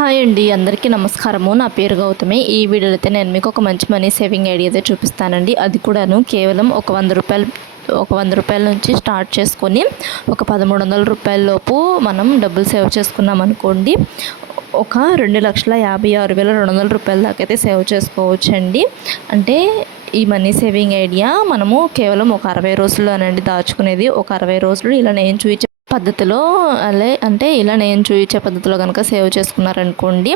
Hi అండి, అందరికీ నమస్కారము. నా పేరు గౌతమి. ఈ వీడియోలో అయితే నేను మీకు ఒక మంచి మనీ సేవింగ్ ఐడియా అయితే చూపిస్తానండి. అది కూడాను కేవలం ఒక రూపాయల నుంచి స్టార్ట్ చేసుకొని ఒక 1300 రూపాయల లోపు మనం డబ్బులు సేవ్ చేసుకున్నాం అనుకోండి, ఒక 2,56,200 రూపాయల దాకా అయితే సేవ్ చేసుకోవచ్చండి. అంటే ఈ మనీ సేవింగ్ ఐడియా మనము కేవలం ఒక 60 రోజుల్లోనండి దాచుకునేది. ఒక 60 రోజులు ఇలా నేను చూపించే పద్ధతిలో ఇలా నేను చూపించే పద్ధతిలో కనుక సేవ్ చేసుకున్నారనుకోండి,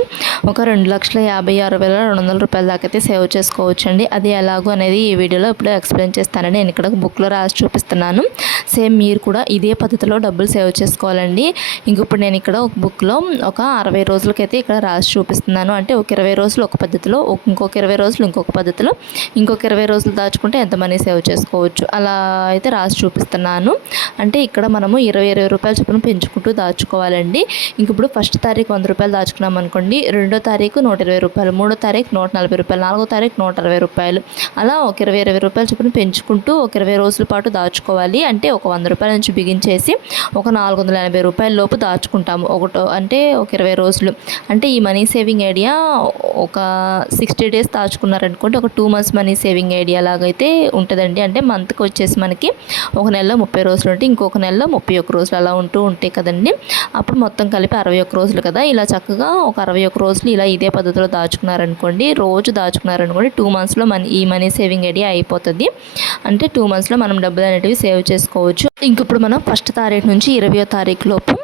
ఒక 2,56,200 రూపాయల దాకా అయితే సేవ్ చేసుకోవచ్చండి. అది ఎలాగో అనేది ఈ వీడియోలో ఇప్పుడు ఎక్స్ప్లెయిన్ చేస్తానండి. నేను ఇక్కడ బుక్లో రాసి చూపిస్తున్నాను. సేమ్ మీరు కూడా ఇదే పద్ధతిలో డబ్బులు సేవ్ చేసుకోవాలండి. ఇప్పుడు నేను ఇక్కడ ఒక బుక్లో ఒక 60 రోజులకైతే ఇక్కడ రాసి చూపిస్తున్నాను. అంటే ఒక 20 రోజులు ఒక పద్ధతిలో, ఇంకొక 20 రోజులు ఇంకొక పద్ధతిలో, ఇంకొక 20 రోజులు దాచుకుంటే ఎంత మనీ సేవ్ చేసుకోవచ్చు అలా అయితే రాసి చూపిస్తున్నాను. అంటే ఇక్కడ మనము 20 రూపాయల చొప్పున పెంచుకుంటూ దాచుకోవాలండి. ఇప్పుడు ఫస్ట్ తారీఖు 100 రూపాయలు దాచుకున్నాం అనుకోండి, 2వ తారీఖు 120 రూపాయలు, 3వ తారీఖు 140 రూపాయలు, 4వ తారీఖు 160 రూపాయలు, అలా ఒక 20 రూపాయల చొప్పున పెంచుకుంటూ ఒక 20 రోజుల పాటు దాచుకోవాలి. అంటే ఒక 100 రూపాయల నుంచి బిగించేసి ఒక 480 రూపాయల లోపు దాచుకుంటాము ఒక 20 రోజులు. అంటే ఈ మనీ సేవింగ్ ఐడియా ఒక 60 డేస్ దాచుకున్నారనుకోండి, ఒక 2 మంత్స్ మనీ సేవింగ్ ఐడియా లాగైతే ఉంటుందండి. అంటే మంత్కి వచ్చేసి మనకి ఒక నెలలో 30 రోజులు ఉంటే ఇంకొక నెలలో 31 రోజులు అలా ఉంటూ ఉంటాయి కదండి. అప్పుడు మొత్తం కలిపి 61 రోజులు కదా. ఇలా చక్కగా ఒక 61 రోజులు ఇలా ఇదే పద్ధతిలో దాచుకున్నారనుకోండి, రోజు దాచుకున్నారనుకోండి, 2 మంత్స్లో ఈ మనీ సేవింగ్ ఐడియా అయిపోతుంది. అంటే 2 మంత్స్లో మనం డబ్బులు అనేటివి సేవ్ చేసుకోవచ్చు. ఇప్పుడు మనం ఫస్ట్ తారీఖు నుంచి 20వ తారీఖు లోపు,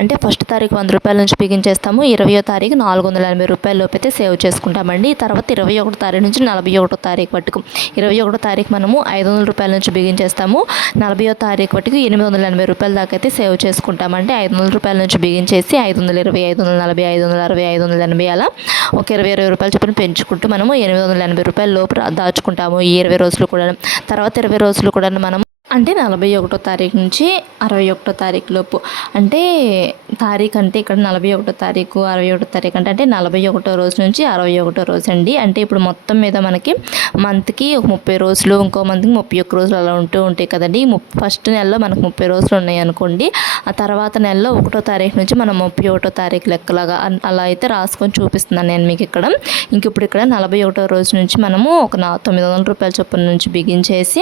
అంటే ఫస్ట్ తారీఖు 100 రూపాయల నుంచి బిగించేస్తాము, 20వ తారీఖు 480 రూపాయల లోపు అయితే సేవ్ చేసుకుంటామండి. తర్వాత 21వ తారీఖు నుంచి 41వ తారీఖు వరకు, 21వ తారీఖు మనము 500 రూపాయల నుంచి బిగించేస్తాము, 40వ తారీఖు వరకు 880 రూపాయల దాకా అయితే సేవ్ చేసుకుంటామంటే 500 రూపాయల నుంచి బిగించేసి 520, 540, 560, 580 అలా ఒక 20 రూపాయల చొప్పున పెంచుకుంటూ మనము 880 రూపాయల లోపు దాచుకుంటాము ఈ 20 రోజులు కూడా. తర్వాత 20 రోజులు కూడా మనం అంటే 41వ తారీఖు నుంచి 61వ తారీఖు లోపు, అంటే తారీఖు అంటే ఇక్కడ 41వ తారీఖు 61వ తారీఖు అంటే 41వ రోజు నుంచి 61వ రోజు అండి. అంటే ఇప్పుడు మొత్తం మీద మనకి మంత్కి ఒక 30 రోజులు, ఇంకో మంత్కి 31 రోజులు అలా ఉంటూ ఉంటాయి కదండి. ఫస్ట్ నెలలో మనకు 30 రోజులు ఉన్నాయి అనుకోండి, ఆ తర్వాత నెలలో 1వ తారీఖు నుంచి మనం 31వ తారీఖు లెక్కలాగా అలా అయితే రాసుకొని చూపిస్తున్నాను నేను మీకు ఇక్కడ. ఇప్పుడు ఇక్కడ 41వ రోజు నుంచి మనము ఒక 900 రూపాయల చొప్పున నుంచి బిగించేసి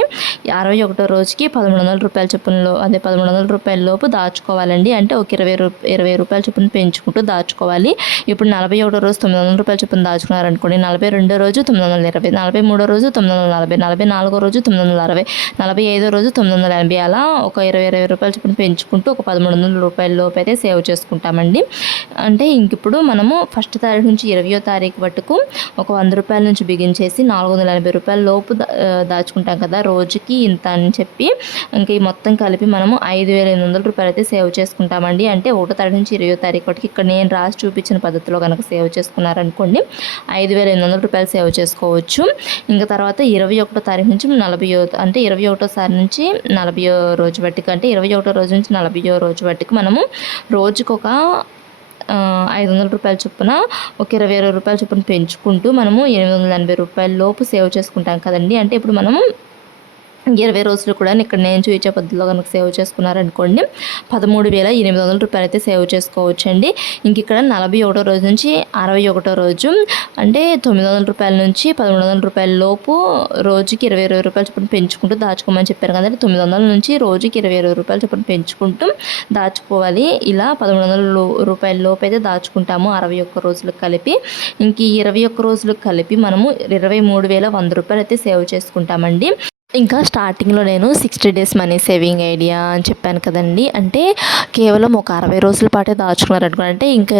61వ రోజు 1,300 రూపాయల చొప్పునలో, అదే 1,300 రూపాయల లోపు దాచుకోవాలండి. అంటే ఒక 20 రూపాయల చొప్పున పెంచుకుంటూ దాచుకోవాలి. ఇప్పుడు 41వ రోజు 900 రూపాయల చొప్పున దాచుకున్నారనుకోండి, 42వ రోజు 920, 43వ రోజు 940, 44వ రోజు 960, 45వ రోజు 980 అలా ఒక 20 రూపాయల చొప్పున పెంచుకుంటూ ఒక 1,300 రూపాయల లోపు అయితే సేవ్ చేసుకుంటామండి. అంటే ఇప్పుడు మనము ఫస్ట్ తారీఖు నుంచి 20వ తారీఖు వరకు ఒక 100 రూపాయల నుంచి బిగించేసి 480 రూపాయల లోపు దాచుకుంటాం కదా, రోజుకి ఇంత అని చెప్పి ఇంకా ఈ మొత్తం కలిపి మనము 5,800 రూపాయలు అయితే సేవ్ చేసుకుంటామండి. అంటే 1వ తారీఖు నుంచి 20వ తారీఖు వరకు ఇక్కడ నేను రాసి చూపించిన పద్ధతిలో కనుక సేవ్ చేసుకున్నారనుకోండి 5,800 రూపాయలు సేవ్ చేసుకోవచ్చు. ఇంకా తర్వాత 21వ తారీఖు నుంచి 40వ, అంటే 21వ సారి నుంచి 40వ రోజు వరకు, అంటే 21వ రోజు నుంచి 40వ రోజు వరకు మనము రోజుకు ఒక 500 రూపాయల చొప్పున ఒక 20 రూపాయల చొప్పున పెంచుకుంటూ మనము 880 రూపాయల లోపు సేవ్ చేసుకుంటాం కదండి. అంటే ఇప్పుడు మనము 20 రోజులు కూడా ఇక్కడ నేను చూపించే పద్ధతిలో కనుక సేవ్ చేసుకున్నారనుకోండి 13,800 రూపాయలు అయితే సేవ్ చేసుకోవచ్చండి. ఇక్కడ 41వ రోజు నుంచి 61వ రోజు, అంటే 900 రూపాయల నుంచి 1,300 రూపాయల లోపు రోజుకి 20 రూపాయల చొప్పున పెంచుకుంటూ దాచుకోమని చెప్పారు కదండి. 900 నుంచి రోజుకి 20 రూపాయల చొప్పున పెంచుకుంటూ దాచుకోవాలి. ఇలా 1,300 రూపాయల లోపు అయితే దాచుకుంటాము 61 రోజులకు కలిపి. ఈ 21 రోజులకు కలిపి మనము 23,100 రూపాయలు అయితే సేవ్ చేసుకుంటామండి. ఇంకా స్టార్టింగ్లో నేను 60 డేస్ మనీ సేవింగ్ ఐడియా అని చెప్పాను కదండి. అంటే కేవలం ఒక 60 రోజుల పాటే దాచుకున్నారనుకోండి, అంటే ఇంకా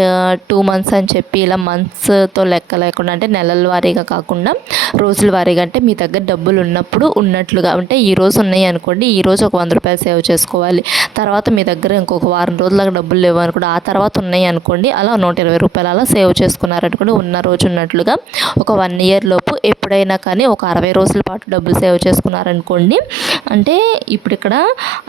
2 మంత్స్ అని చెప్పి ఇలా మంత్స్తో లెక్క లేకుండా, అంటే నెలల వారీగా కాకుండా రోజుల వారీగా, అంటే మీ దగ్గర డబ్బులు ఉన్నప్పుడు ఉన్నట్లుగా, అంటే ఈ రోజు ఉన్నాయి అనుకోండి, ఈ రోజు ఒక 100 రూపాయలు సేవ్ చేసుకోవాలి. తర్వాత మీ దగ్గర ఇంకొక వారం రోజులకు డబ్బులు లేవు అనుకోండి, ఆ తర్వాత ఉన్నాయి అనుకోండి, అలా 120 రూపాయలు అలా సేవ్ చేసుకున్నారనుకోండి, ఉన్న రోజు ఉన్నట్లుగా ఒక 1 ఇయర్ లోపు ఎప్పుడైనా కానీ ఒక 60 రోజుల పాటు డబ్బులు సేవ్ చేసుకున్నారు చేసుకున్నారనుకోండి, అంటే ఇప్పుడు ఇక్కడ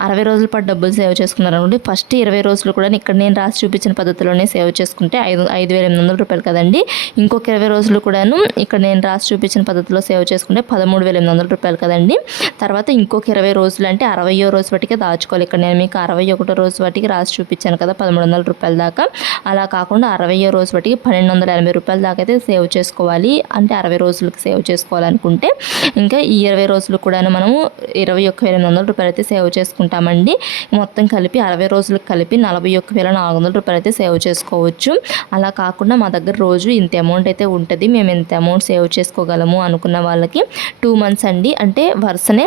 60 రోజుల పాటు డబ్బులు సేవ్ చేసుకున్నారనుకోండి, ఫస్ట్ 20 రోజులు కూడా ఇక్కడ నేను రాసి చూపించిన పద్ధతిలోనే సేవ్ చేసుకుంటే 5,800 రూపాయలు కదండి. ఇంకొక 20 రోజులు కూడాను ఇక్కడ నేను రాసి చూపించిన పద్ధతిలో సేవ్ చేసుకుంటే 13,800 రూపాయలు కదండి. తర్వాత ఇంకొక 20 రోజులు అంటే 60వ రోజు వాటికి దాచుకోవాలి. ఇక్కడ నేను మీకు 61వ రోజు వాటికి రాసి చూపించాను కదా 1,300 రూపాయల దాకా. అలా కాకుండా 60వ రోజు వాటికి 1,280 రూపాయల దాకా అయితే సేవ్ చేసుకోవాలి. అంటే 60 రోజులకి సేవ్ చేసుకోవాలనుకుంటే ఇంకా ఈ 20 రోజులు కూడా మనము 21,800 రూపాయలు అయితే సేవ్ చేసుకుంటామండి. మొత్తం కలిపి 60 రోజులకు కలిపి 41,400 రూపాయలు అయితే సేవ్ చేసుకోవచ్చు. అలా కాకుండా మా దగ్గర రోజు ఇంత అమౌంట్ అయితే ఉంటుంది, మేము ఇంత అమౌంట్ సేవ్ చేసుకోగలము అనుకున్న వాళ్ళకి 2 మంత్స్ అండి. అంటే వరుసనే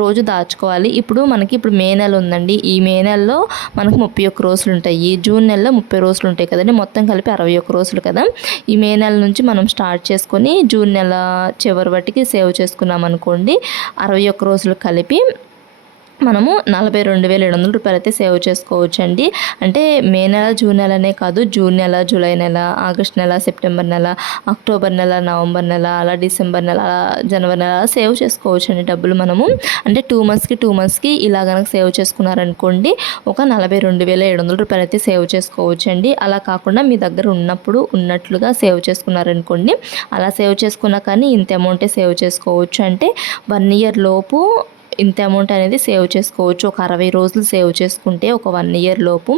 రోజు దాచుకోవాలి. ఇప్పుడు మే నెల ఉందండి. ఈ మే నెలలో మనకు 31 రోజులు ఉంటాయి. జూన్ నెలలో 30 రోజులు ఉంటాయి కదండి. మొత్తం కలిపి 61 రోజులు కదా. ఈ మే నెల నుంచి మనం స్టార్ట్ చేసుకొని జూన్ నెల చివరి వాటికి సేవ్ చేసుకున్నాం అనుకోండి, 61 రోజులు కలిపి మనము 42,700 రూపాయలు అయితే సేవ్ చేసుకోవచ్చండి. అంటే మే నెల, జూన్ నెలనే కాదు, జూన్ నెల, జూలై నెల, ఆగస్ట్ నెల, సెప్టెంబర్ నెల, అక్టోబర్ నెల, నవంబర్ నెల, అలా డిసెంబర్ నెల, జనవరి నెల సేవ్ చేసుకోవచ్చండి డబ్బులు మనము. అంటే 2 మంత్స్కి ఇలా కనుక సేవ్ చేసుకున్నారనుకోండి ఒక 42,700 రూపాయలు అయితే సేవ్ చేసుకోవచ్చండి. అలా కాకుండా మీ దగ్గర ఉన్నట్లుగా సేవ్ చేసుకున్నారనుకోండి, అలా సేవ్ చేసుకున్నా కానీ ఇంత అమౌంటే సేవ్ చేసుకోవచ్చు. అంటే 1 ఇయర్ లోపు ఇంత అమౌంట్ అనేది సేవ్ చేసుకోవచ్చు. ఒక 60 రోజులు సేవ్ చేసుకుంటే ఒక 1 ఇయర్ లోపు,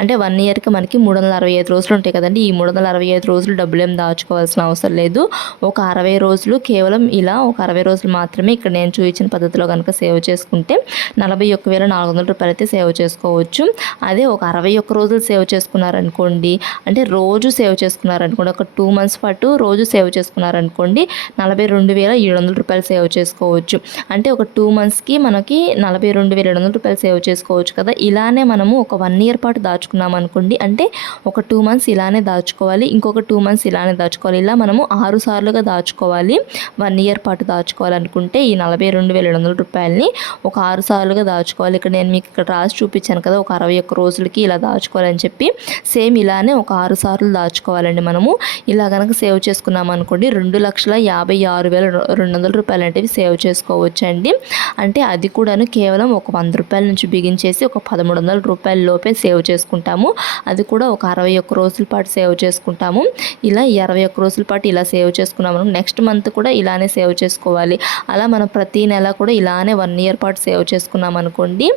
అంటే 1 ఇయర్కి మనకి 365 రోజులు ఉంటాయి కదండి. ఈ 365 రోజులు డబ్బులు ఏం దాచుకోవాల్సిన అవసరం లేదు. ఒక 60 రోజులు కేవలం ఇలా ఒక 60 రోజులు మాత్రమే ఇక్కడ నేను చూపించిన పద్ధతిలో కనుక సేవ్ చేసుకుంటే 41,400 రూపాయలు అయితే సేవ్ చేసుకోవచ్చు. అదే ఒక 61 రోజులు సేవ్ చేసుకున్నారనుకోండి, అంటే రోజు సేవ్ చేసుకున్నారనుకోండి, ఒక 2 మంత్స్ పాటు రోజు సేవ్ చేసుకున్నారనుకోండి 42,700 రూపాయలు సేవ్ చేసుకోవచ్చు. అంటే ఒక 2 మంత్స్కి మనకి 42,700 రూపాయలు సేవ్ చేసుకోవచ్చు కదా. ఇలానే మనము ఒక 1 ఇయర్ పాటు దాచుకున్నాం అనుకోండి, అంటే ఒక 2 మంత్స్ ఇలానే దాచుకోవాలి, ఇంకొక 2 మంత్స్ ఇలానే దాచుకోవాలి. ఇలా మనము 6 సార్లుగా దాచుకోవాలి. 1 ఇయర్ పాటు దాచుకోవాలనుకుంటే ఈ 42,700 రూపాయలని ఒక 6 సార్లుగా దాచుకోవాలి. ఇక్కడ నేను మీకు ఇక్కడ రాసి చూపించాను కదా ఒక 61 రోజులకి ఇలా దాచుకోవాలని చెప్పి, సేమ్ ఇలానే ఒక 6 సార్లు దాచుకోవాలండి మనము. ఇలా కనుక సేవ్ చేసుకున్నాం అనుకోండి 2,56,200 రూపాయలు అనేవి సేవ్ చేసుకోవచ్చండి. అంటే అది కూడాను కేవలం ఒక 100 రూపాయల నుంచి బిగించేసి ఒక 1,300 రూపాయల లోపే సేవ్ చేసుకుంటాము. అది కూడా ఒక 61 రోజుల పాటు సేవ్ చేసుకుంటాము. ఇలా 21 రోజుల పాటు ఇలా సేవ్ చేసుకున్నాము. నెక్స్ట్ మంత్ కూడా ఇలానే సేవ్ చేసుకోవాలి. అలా మనం ప్రతి నెల కూడా ఇలానే 1 ఇయర్ పాటు సేవ్ చేసుకున్నాం అనుకోండి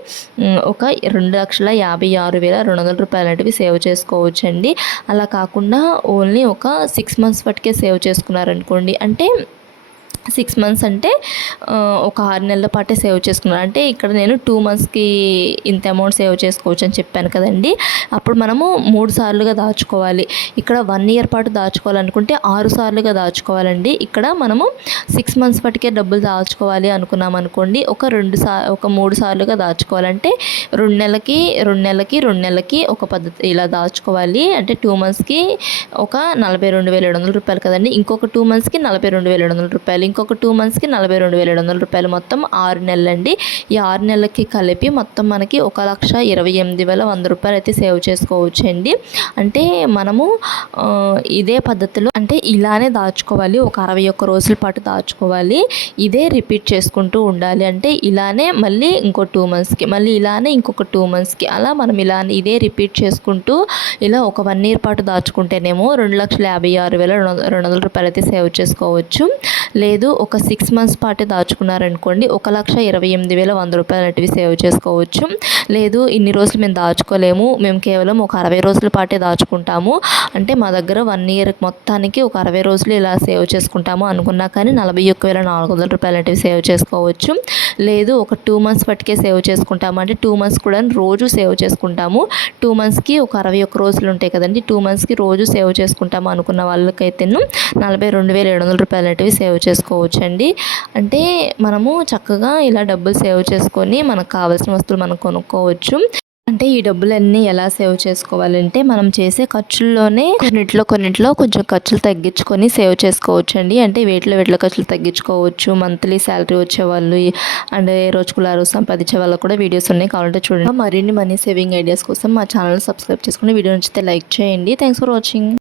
ఒక 2,56,200 రూపాయలు అనేవి సేవ్ చేసుకోవచ్చండి. అలా కాకుండా ఓన్లీ ఒక 6 మంత్స్ పట్టుకే సేవ్ చేసుకున్నారనుకోండి, అంటే 6 మంత్స్ అంటే ఒక 6 నెలల పాటే సేవ్ చేసుకున్నాను. అంటే ఇక్కడ నేను 2 మంత్స్కి ఇంత అమౌంట్ సేవ్ చేసుకోవచ్చు అని చెప్పాను కదండి. అప్పుడు మనము 3 సార్లుగా దాచుకోవాలి. ఇక్కడ 1 ఇయర్ పాటు దాచుకోవాలనుకుంటే 6 సార్లుగా దాచుకోవాలండి. ఇక్కడ మనము 6 మంత్స్ పట్టుకే డబ్బులు దాచుకోవాలి అనుకున్నాం అనుకోండి, ఒక 3 సార్లుగా దాచుకోవాలంటే 2 నెలలకి ఒక పద్ధతి ఇలా దాచుకోవాలి. అంటే 2 మంత్స్కి ఒక 42,700 రూపాయలు కదండి. ఇంకొక 2 మంత్స్కి 42,700 రూపాయలు, ఇంకొక 2 మంత్స్కి 42,700 రూపాయలు, మొత్తం 6 నెలలండి. ఈ 6 నెలలకి కలిపి మొత్తం మనకి 1,28,100 రూపాయలు అయితే సేవ్ చేసుకోవచ్చండి. అంటే మనము ఇదే పద్ధతిలో అంటే ఇలానే దాచుకోవాలి. ఒక 61 రోజుల పాటు దాచుకోవాలి. ఇదే రిపీట్ చేసుకుంటూ ఉండాలి. అంటే ఇలానే మళ్ళీ ఇంకో 2 మంత్స్కి, మళ్ళీ ఇలానే ఇంకొక 2 మంత్స్కి, అలా మనం ఇలానే ఇదే రిపీట్ చేసుకుంటూ ఇలా ఒక 1 ఇయర్ పాటు దాచుకుంటేనేమో 2,56,200 రూపాయలు అయితే సేవ్ చేసుకోవచ్చు. లేదు ఒక 6 మంత్స్ పాటే దాచుకున్నారనుకోండి 1,28,100 రూపాయలు అనేవి సేవ్ చేసుకోవచ్చు. లేదు ఇన్ని రోజులు మేము దాచుకోలేము, మేము కేవలం ఒక 60 రోజుల పాటే దాచుకుంటాము, అంటే మా దగ్గర 1 ఇయర్ మొత్తానికి ఒక 60 రోజులు ఇలా సేవ్ చేసుకుంటాము అనుకున్నా కానీ 41,400 రూపాయలు అనేవి సేవ్ చేసుకోవచ్చు. లేదు ఒక 2 మంత్స్ పట్టుకే సేవ్ చేసుకుంటాము, అంటే 2 మంత్స్ కూడా రోజు సేవ్ చేసుకుంటాము. 2 మంత్స్కి ఒక 61 రోజులు ఉంటాయి కదండి. 2 మంత్స్కి రోజు సేవ్ చేసుకుంటాము అనుకున్న వాళ్ళకైతే 42,700 రూపాయలు అనేవి సేవ్ చేసుకోవచ్చండి. అంటే మనము చక్కగా ఇలా డబ్బులు సేవ్ చేసుకొని మనకు కావాల్సిన వస్తువులు మనం కొనుక్కోవచ్చు. అంటే ఈ డబ్బులన్నీ ఎలా సేవ్ చేసుకోవాలంటే మనం చేసే ఖర్చుల్లోనే కొన్నిట్లో కొంచెం ఖర్చులు తగ్గించుకొని సేవ్ చేసుకోవచ్చు అండి. అంటే వీటిలో ఖర్చులు తగ్గించుకోవచ్చు. మంత్లీ శాలరీ వచ్చేవాళ్ళు అండ్ రోజుకు సంపాదించే వాళ్ళకు కూడా వీడియోస్ ఉన్నాయి, కావాలంటే చూడండి. మరిన్ని మనీ సేవింగ్ ఐడియాస్ కోసం మా ఛానల్ సబ్స్క్రైబ్ చేసుకుని వీడియో నచ్చితే లైక్ చేయండి. Thanks for watching.